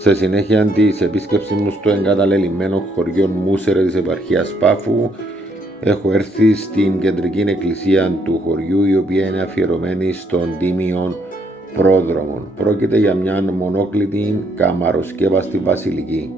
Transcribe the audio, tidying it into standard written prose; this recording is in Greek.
Σε συνέχεια της επίσκεψης μου στο εγκαταλελειμμένο χωριό Μούσερε της επαρχίας Πάφου, έχω έρθει στην κεντρική εκκλησία του χωριού, η οποία είναι αφιερωμένη στον τίμιον πρόδρομο. Πρόκειται για μια μονόκλητη καμαροσκέπαστη βασιλική.